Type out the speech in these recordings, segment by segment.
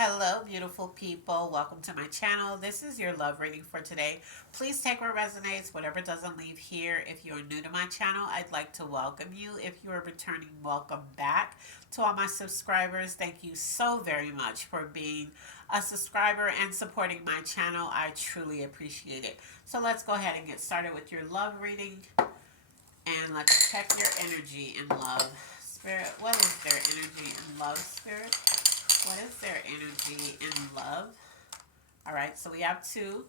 Hello, beautiful people. Welcome to my channel. This is your love reading for today. Please take what resonates, whatever doesn't leave here. If you're new to my channel, I'd like to welcome you. If you are returning, welcome back. To all my subscribers, thank you so very much for being a subscriber and supporting my channel. I truly appreciate it. So let's go ahead and get started with your love reading. And let's check your energy in love. Spirit, what is their energy in love, Spirit? What is their energy in love? All right, so we have two.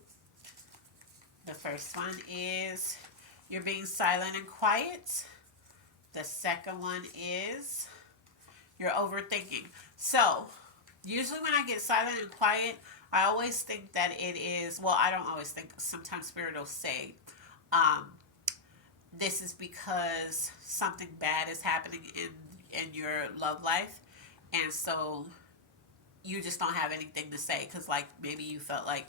The first one is you're being silent and quiet. The second one is you're overthinking. So, usually when I get silent and quiet, I always think that it is, well, I don't always think, sometimes Spirit will say, um, this is because something bad is happening in your love life. And so you just don't have anything to say because like maybe you felt like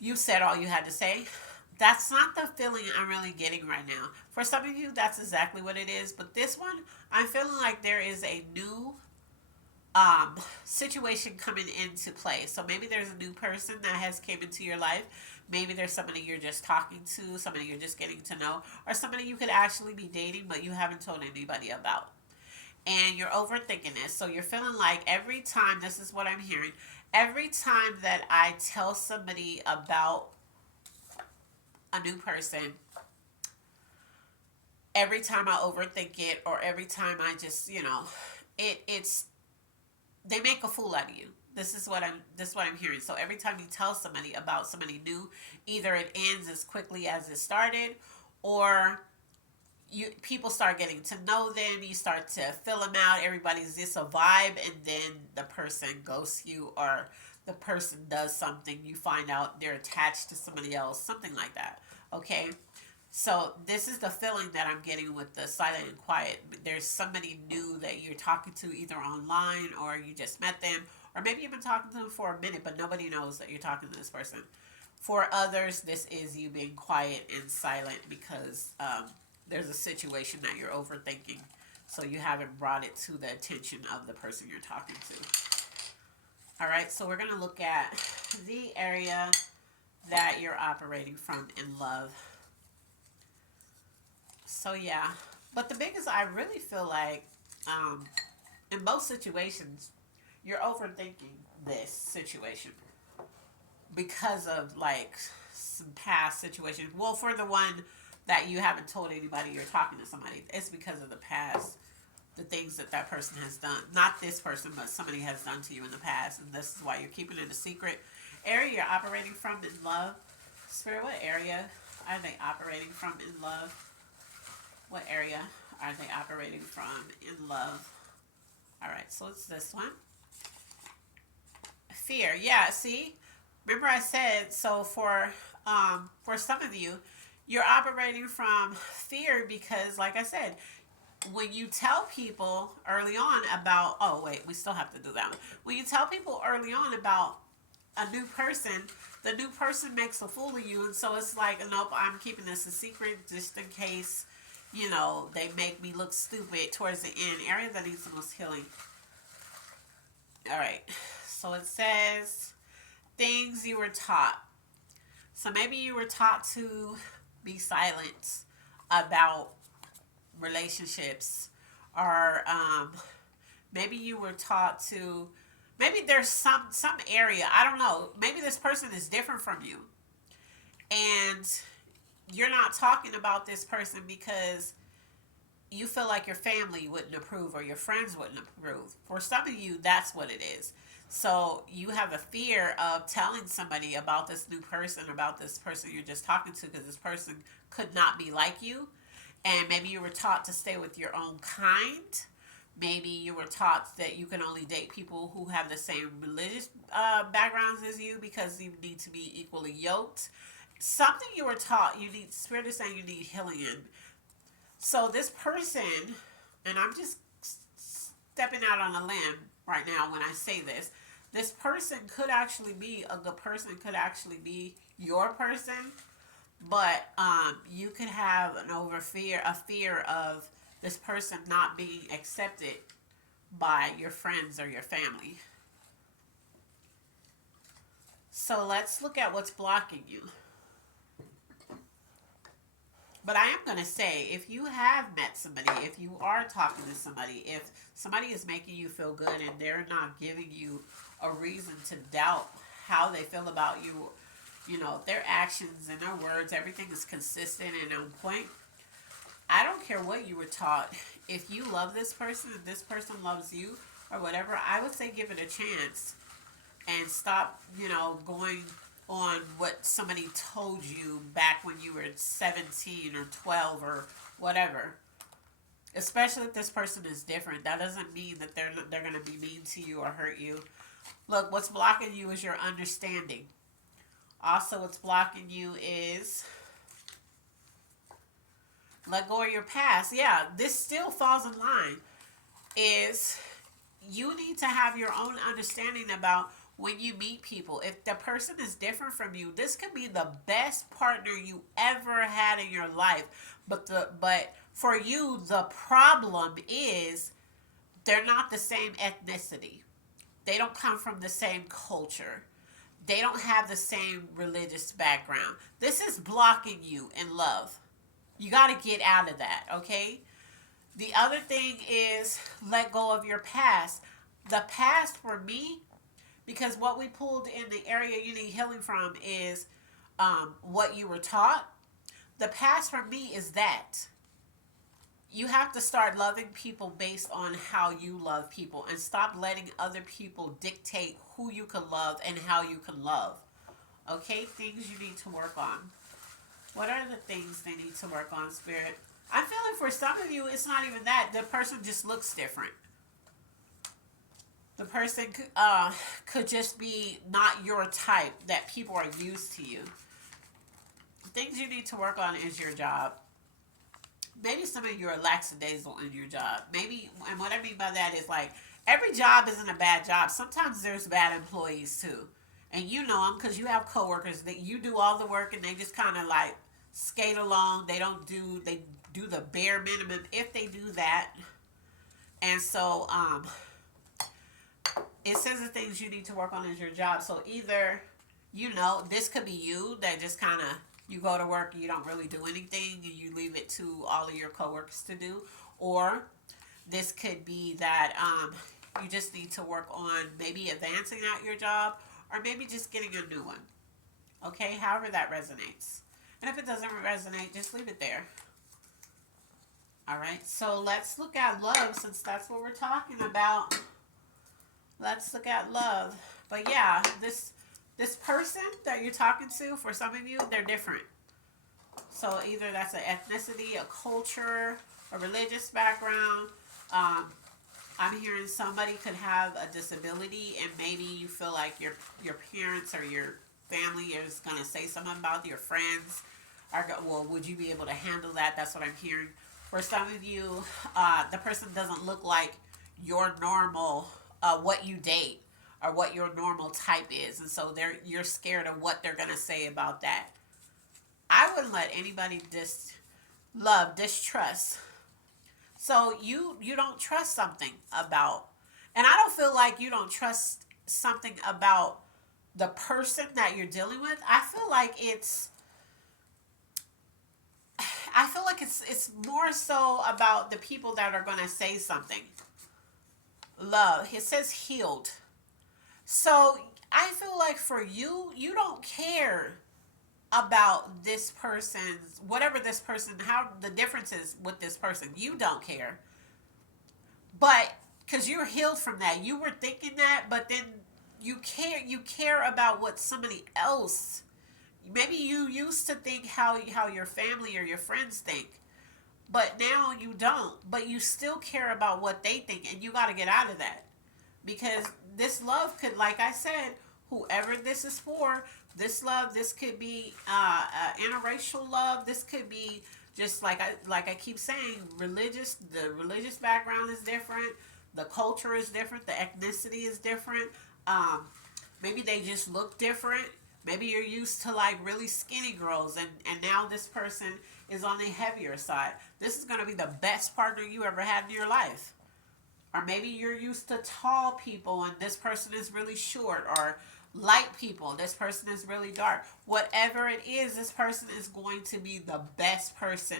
you said all you had to say. That's not the feeling I'm really getting right now. For some of you, that's exactly what it is. But this one, I'm feeling like there is a new situation coming into play. So maybe there's a new person that has came into your life. Maybe there's somebody you're just talking to, somebody you're just getting to know, or somebody you could actually be dating, but you haven't told anybody about. And you're overthinking this. So you're feeling like every time, this is what I'm hearing, every time that I tell somebody about a new person, every time I overthink it, or every time I just, it's they make a fool out of you. This is what I'm hearing. So every time you tell somebody about somebody new, either it ends as quickly as it started, or people start getting to know them, you start to fill them out, everybody's just a vibe, and then the person ghosts you, or the person does something, you find out they're attached to somebody else, something like that. Okay, so this is the feeling that I'm getting with the silent and quiet. There's somebody new that you're talking to, either online or you just met them, or maybe you've been talking to them for a minute but nobody knows that you're talking to this person. For others, this is you being quiet and silent because there's a situation that you're overthinking, so you haven't brought it to the attention of the person you're talking to. All right, so we're going to look at the area that you're operating from in love. So, yeah. But the biggest, I really feel like in most situations, you're overthinking this situation because of like some past situations. Well, for the one that you haven't told anybody you're talking to somebody, it's because of the past, the things that that person has done. Not this person, but somebody has done to you in the past, and this is why you're keeping it a secret. Area you're operating from in love. Spirit, what area are they operating from in love? What area are they operating from in love? All right, so it's this one. Fear. Yeah, see? Remember I said, so for some of you, you're operating from fear because like I said, when you tell people early on about, oh wait, we still have to do that one. When you tell people early on about a new person, the new person makes a fool of you, and so it's like, nope, I'm keeping this a secret just in case, they make me look stupid towards the end. Area that needs the most healing. All right, so it says things you were taught. So maybe you were taught to be silent about relationships, or maybe you were taught to. Maybe there's some area, I don't know. Maybe this person is different from you, and you're not talking about this person because you feel like your family wouldn't approve or your friends wouldn't approve. For some of you, that's what it is. So you have a fear of telling somebody about this new person, about this person you're just talking to, because this person could not be like you. And maybe you were taught to stay with your own kind. Maybe you were taught that you can only date people who have the same religious backgrounds as you because you need to be equally yoked. Something you were taught, you need, Spirit is saying you need healing in. So this person, and I'm just stepping out on a limb right now when I say this person could actually be a good person, could actually be your person, but you could have a fear of this person not being accepted by your friends or your family. So let's look at what's blocking you. But I am going to say, if you have met somebody, if you are talking to somebody, if somebody is making you feel good and they're not giving you a reason to doubt how they feel about you, you know, their actions and their words, everything is consistent and on point. I don't care what you were taught. If you love this person, if this person loves you, or whatever, I would say give it a chance and stop, you know, going on what somebody told you back when you were 17 or 12 or whatever. Especially if this person is different. That doesn't mean that they're going to be mean to you or hurt you. Look, what's blocking you is your understanding. Also, what's blocking you is let go of your past. Yeah, this still falls in line. Is you need to have your own understanding about when you meet people. If the person is different from you, this could be the best partner you ever had in your life. But for you, the problem is they're not the same ethnicity. They don't come from the same culture. They don't have the same religious background. This is blocking you in love. You got to get out of that, okay? The other thing is let go of your past. The past for me, because what we pulled in the area you need healing from is what you were taught. The past for me is that you have to start loving people based on how you love people and stop letting other people dictate who you can love and how you can love. Okay, things you need to work on. What are the things they need to work on, Spirit? I'm feeling for some of you, it's not even that. The person just looks different. The person could just be not your type, that people are used to you. Things you need to work on is your job. Maybe some of you are lackadaisical in your job. Maybe, and what I mean by that is like, every job isn't a bad job. Sometimes there's bad employees too. And you know them because you have coworkers that you do all the work and they just kind of like skate along. They do the bare minimum if they do that. And so, it says the things you need to work on is your job. So either, you know, this could be you that just kind of, you go to work and you don't really do anything and you leave it to all of your coworkers to do. Or this could be that you just need to work on maybe advancing at your job or maybe just getting a new one. Okay, however that resonates. And if it doesn't resonate, just leave it there. All right, so let's look at love since that's what we're talking about. Let's look at love. But yeah, this person that you're talking to, for some of you, they're different. So either that's an ethnicity, a culture, a religious background. I'm hearing somebody could have a disability and maybe you feel like your parents or your family is going to say something about your friends. Well, would you be able to handle that? That's what I'm hearing. For some of you, the person doesn't look like your normal, what you date or what your normal type is. And so you're scared of what they're going to say about that. I wouldn't let anybody distrust. So you don't trust something about, and I don't feel like you don't trust something about the person that you're dealing with. I feel like it's more so about the people that are going to say something. Love. It says healed. So I feel like for you, you don't care about this person's, whatever this person, how the difference is with this person. You don't care. But because you're healed from that, you were thinking that, but then you care about what somebody else, maybe you used to think how your family or your friends think, but now you don't. But you still care about what they think, and you got to get out of that. Because this love could, like I said, whoever this is for, this love, this could be interracial love. This could be just like I keep saying, religious. The religious background is different. The culture is different. The ethnicity is different. Maybe they just look different. Maybe you're used to like really skinny girls, and now this person is on the heavier side. This is going to be the best partner you ever had in your life. Or maybe you're used to tall people and this person is really short, or light people, this person is really dark. Whatever it is, this person is going to be the best person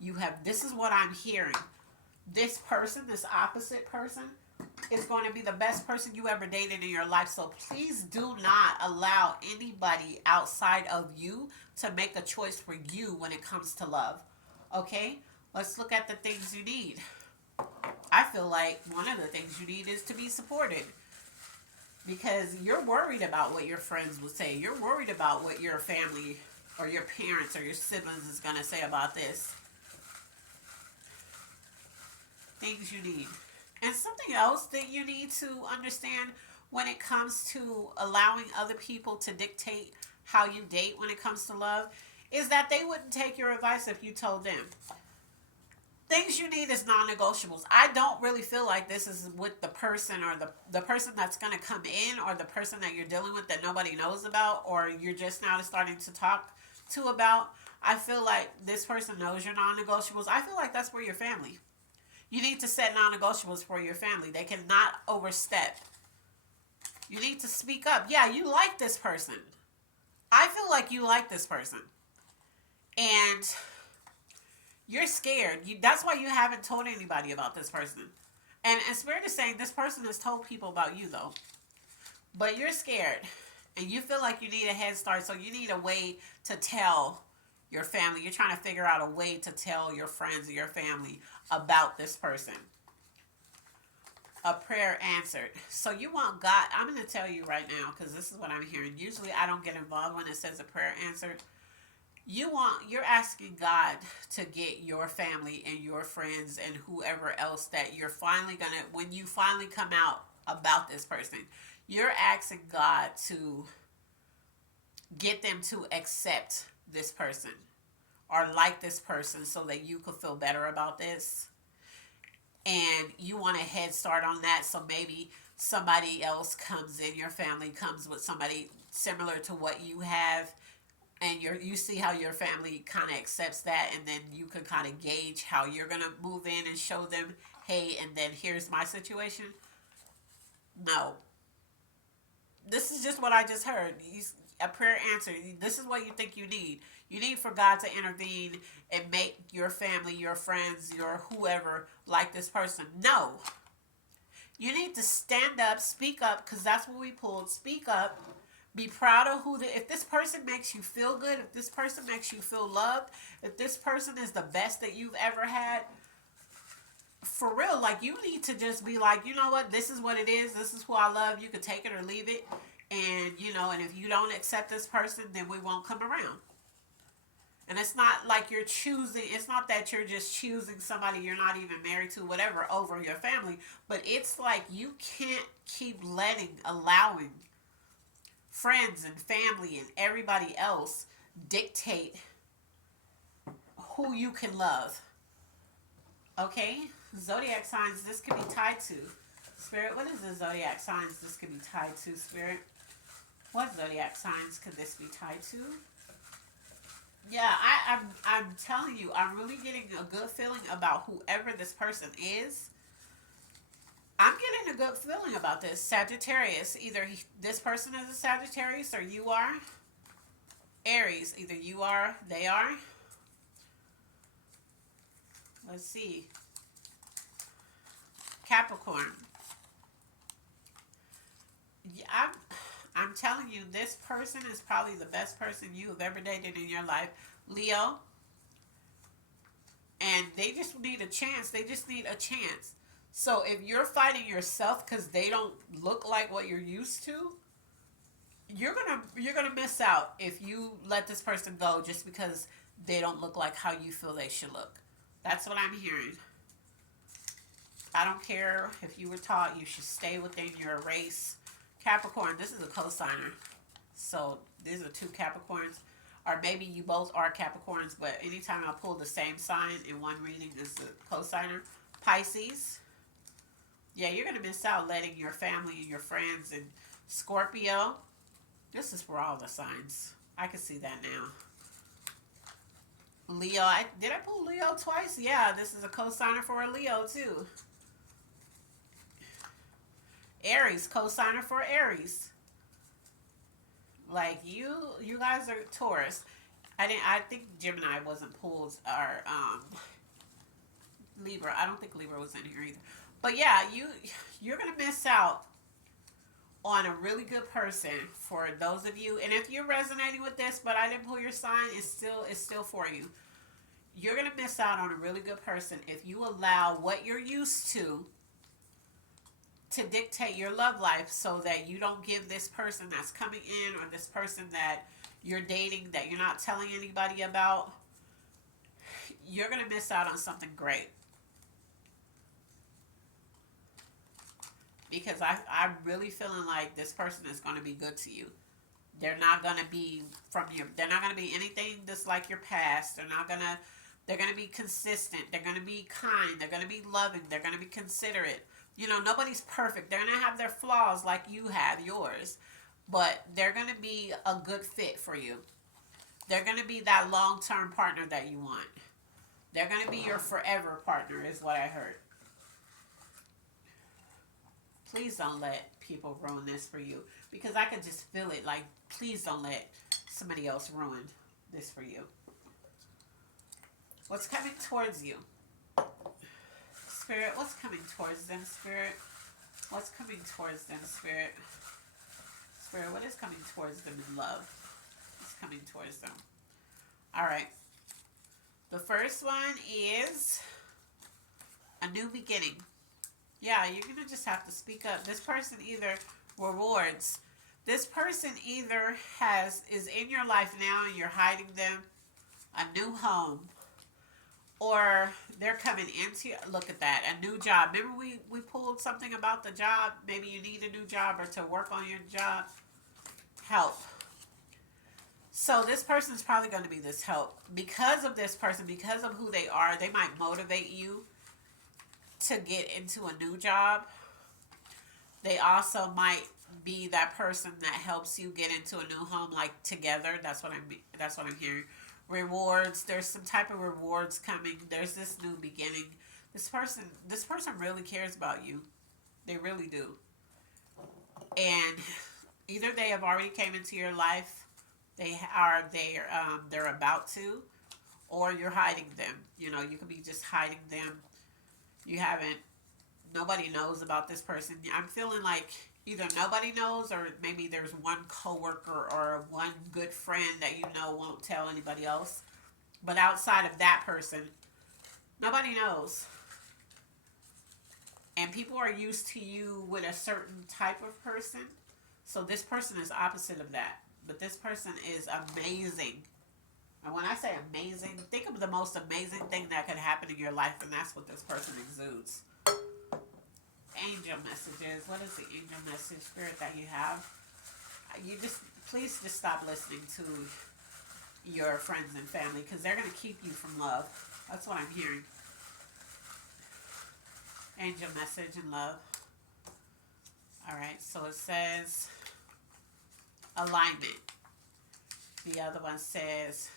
you have. This is what I'm hearing. This person, this opposite person, is going to be the best person you ever dated in your life. So please do not allow anybody outside of you to make a choice for you when it comes to love. Okay? Let's look at the things you need. I feel like one of the things you need is to be supported. Because you're worried about what your friends will say. You're worried about what your family or your parents or your siblings is going to say about this. Things you need. And something else that you need to understand when it comes to allowing other people to dictate how you date when it comes to love is that they wouldn't take your advice if you told them. Things you need is non-negotiables. I don't really feel like this is with the person or the person that's going to come in, or the person that you're dealing with that nobody knows about, or you're just now starting to talk to about. I feel like this person knows your non-negotiables. I feel like that's for your family. You need to set non-negotiables for your family. They cannot overstep. You need to speak up. Yeah, you like this person. I feel like you like this person. And you're scared. That's why you haven't told anybody about this person. And Spirit is saying this person has told people about you, though. But you're scared. And you feel like you need a head start. So you need a way to tell your family. You're trying to figure out a way to tell your friends or your family about this person. A prayer answered. So you want God. I'm going to tell you right now, because this is what I'm hearing. Usually I don't get involved when it says a prayer answered. You're asking God to get your family and your friends and whoever else that you're finally gonna, when you finally come out about this person, you're asking God to get them to accept this person or like this person so that you could feel better about this. And you want a head start on that, so maybe somebody else comes in, your family comes with somebody similar to what you have, and you see how your family kind of accepts that, and then you can kind of gauge how you're going to move in and show them, hey, and then here's my situation. No. This is just what I just heard. A prayer answer. This is what you think you need. You need for God to intervene and make your family, your friends, your whoever like this person. No. You need to stand up, speak up, because that's what we pulled. Speak up. Be proud of if this person makes you feel good, if this person makes you feel loved, if this person is the best that you've ever had, for real, like, you need to just be like, you know what, this is what it is, this is who I love, you can take it or leave it, and, and if you don't accept this person, then we won't come around. And it's not like you're choosing, it's not that you're just choosing somebody you're not even married to, whatever, over your family, but it's like you can't keep allowing friends and family and everybody else dictate who you can love. Okay? Zodiac signs this could be tied to. Spirit, what is the zodiac signs this could be tied to, Spirit? What zodiac signs could this be tied to? Yeah, I'm telling you, I'm really getting a good feeling about whoever this person is. I'm getting a good feeling about this. Sagittarius. Either this person is a Sagittarius or you are. Aries. Either you are, they are. Let's see. Capricorn. Yeah, I'm telling you, this person is probably the best person you have ever dated in your life. Leo. And they just need a chance. They just need a chance. So if you're fighting yourself because they don't look like what you're used to, you're gonna miss out if you let this person go just because they don't look like how you feel they should look. That's what I'm hearing. I don't care if you were taught you should stay within your race. Capricorn, this is a cosigner. So these are two Capricorns. Or maybe you both are Capricorns, but anytime I pull the same sign in one reading, is a cosigner. Pisces. Yeah, you're going to miss out letting your family and your friends and Scorpio. This is for all the signs. I can see that now. Leo. Did I pull Leo twice? Yeah, this is a cosigner for a Leo too. Aries, co-signer for Aries. Like you guys are Taurus. I think Gemini wasn't pulled, or Libra. I don't think Libra was in here either. But yeah, you're gonna miss out on a really good person for those of you. And if you're resonating with this, but I didn't pull your sign, it's still for you. You're gonna miss out on a really good person if you allow what you're used to dictate your love life, so that you don't give this person that's coming in, or this person that you're dating that you're not telling anybody about. You're gonna miss out on something great. Because I'm really feeling like this person is going to be good to you. They're not going to be they're not going to be anything just like your past. They're going to be consistent. They're going to be kind. They're going to be loving. They're going to be considerate. You know, nobody's perfect. They're going to have their flaws like you have yours. But they're going to be a good fit for you. They're going to be that long-term partner that you want. They're going to be your forever partner, is what I heard. Please don't let people ruin this for you. Because I can just feel it. Like, please don't let somebody else ruin this for you. What's coming towards you? Spirit, what's coming towards them, Spirit? What's coming towards them, Spirit? Spirit, what is coming towards them in love? What's coming towards them? All right. The first one is a new beginning. Yeah, you're going to just have to speak up. This person either rewards. This person either is in your life now and you're hiding them a new home. Or they're coming into, look at that, a new job. Remember we pulled something about the job? Maybe you need a new job or to work on your job. Help. So this person is probably going to be this help. Because of this person, because of who they are, they might motivate you to get into a new job. They also might be that person that helps you get into a new home, like together. That's what I'm hearing. Rewards. There's some type of rewards coming. There's this new beginning. This person really cares about you. They really do. And either they have already came into your life, they're about to, or you're hiding them. You know, you could be just hiding them. Nobody knows about this person. I'm feeling like either nobody knows, or maybe there's one coworker or one good friend that you know won't tell anybody else. But outside of that person, nobody knows. And people are used to you with a certain type of person. So this person is opposite of that. But this person is amazing. And when I say amazing, think of the most amazing thing that could happen in your life, and that's what this person exudes. Angel messages. What is the angel message, Spirit, that you have? Please just stop listening to your friends and family, because they're going to keep you from love. That's what I'm hearing. Angel message and love. All right, so it says alignment. The other one says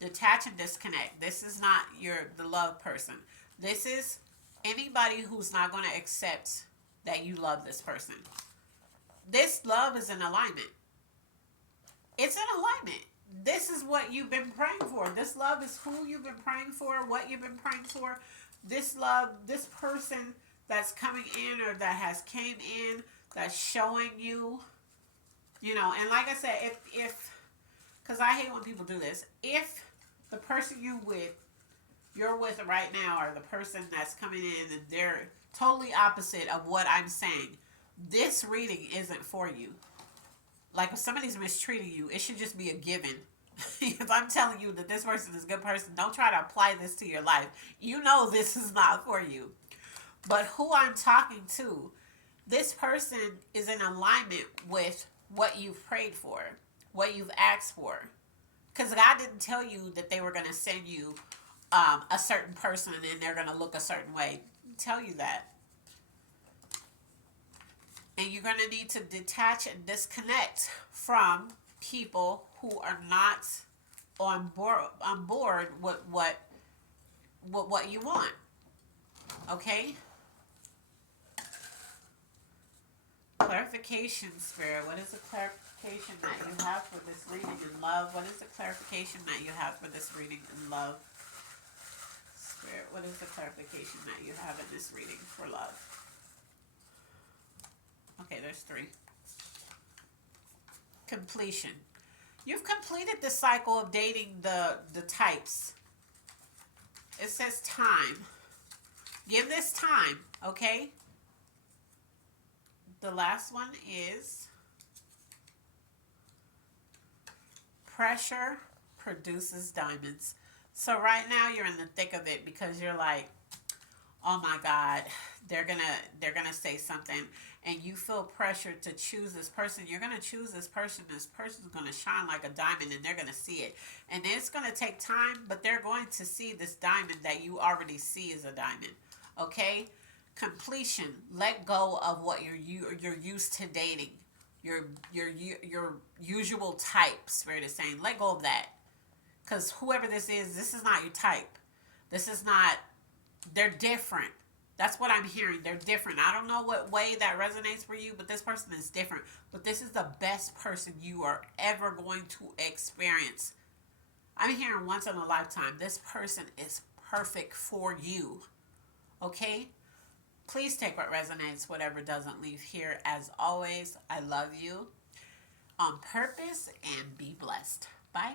detach and disconnect. This is not the love person. This is anybody who's not going to accept that you love this person. This love is in alignment. It's in alignment. This is what you've been praying for. This love is who you've been praying for, what you've been praying for. This love, this person that's coming in or that has came in, that's showing you, you know, and like I said, if because I hate when people do this, if the person you're with right now, or the person that's coming in and they're totally opposite of what I'm saying, this reading isn't for you. Like if somebody's mistreating you, it should just be a given. If I'm telling you that this person is a good person, don't try to apply this to your life. You know this is not for you. But who I'm talking to, this person is in alignment with what you've prayed for, what you've asked for. Because God didn't tell you that they were going to send you a certain person and they're going to look a certain way. Tell you that. And you're going to need to detach and disconnect from people who are not on board with what you want. Okay? Clarification, Spirit. What is the clarification that you have for this reading in love? What is the clarification that you have for this reading in love? Spirit, what is the clarification that you have in this reading for love? Okay, there's three. Completion. You've completed the cycle of dating the types. It says time. Give this time, okay? The last one is pressure produces diamonds. So right now you're in the thick of it because you're like, oh my God, they're gonna say something, and you feel pressure to choose this person. You're gonna choose this person. This person's gonna shine like a diamond, and they're gonna see it. And it's gonna take time, but they're going to see this diamond that you already see as a diamond. Okay, completion. Let go of what you're used to dating. Your usual type. Spirit is saying, let go of that, because whoever this is not your type. This is not. They're different. That's what I'm hearing. They're different. I don't know what way that resonates for you, but this person is different. But this is the best person you are ever going to experience. I'm hearing once in a lifetime. This person is perfect for you. Okay? Please take what resonates, whatever doesn't leave here. As always, I love you on purpose and be blessed. Bye.